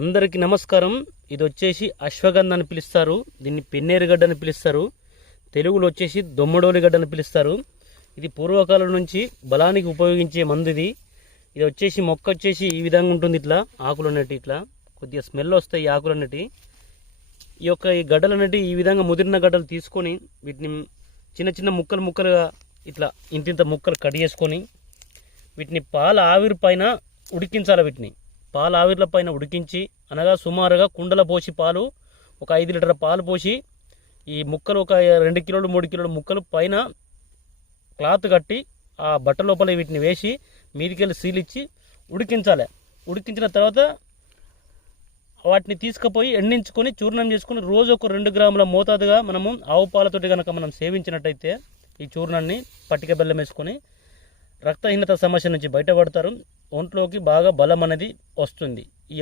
అందరికీ నమస్కారం. ఇది వచ్చేసి అశ్వగంధ అని పిలుస్తారు. దీన్ని పెన్నేరుగడ్డ అని పిలుస్తారు. తెలుగులో వచ్చేసి దొమ్మడోలి గడ్డ అని పిలుస్తారు. ఇది పూర్వకాలం నుంచి బలానికి ఉపయోగించే మందు ఇది ఇది వచ్చేసి మొక్క వచ్చేసి ఈ విధంగా ఉంటుంది ఇట్లా ఆకులు అన్నట్టు ఇట్లా. కొద్దిగా స్మెల్ వస్తాయి ఈ ఆకులు అన్నట్టు ఈ యొక్క ఈ గడ్డలు అన్నట్టు ఈ విధంగా ముదిరిన గడ్డలు తీసుకొని వీటిని చిన్న చిన్న ముక్కలు ముక్కలుగా ఇట్లా ఇంతింత ముక్కలు కట్ చేసుకొని వీటిని పాల ఆవిరి పైన ఉడికించాలి వీటిని. పాల ఆవిర్ల పైన ఉడికించి అనగా సుమారుగా కుండల పోసి పాలు ఒక ఐదు లీటర్ పాలు పోసి ఈ ముక్కలు ఒక రెండు కిలోలు మూడు కిలోలు ముక్కలు పైన క్లాత్ కట్టి ఆ బట్ట లోపల వీటిని వేసి మీదికెళ్ళి సీలిచ్చి ఉడికించాలి. ఉడికించిన తర్వాత వాటిని తీసుకుపోయి ఎండించుకొని చూర్ణం చేసుకొని రోజు ఒక రెండు గ్రాముల మోతాదుగా మనము ఆవు పాలతోటి కనుక మనం సేవించినట్టయితే ఈ చూర్ణాన్ని పట్టిక బెల్లం వేసుకొని రక్తహీనత సమస్య నుంచి బయటపడతారు. ఒంట్లోకి బాగా బలం అనేది వస్తుంది. ఈ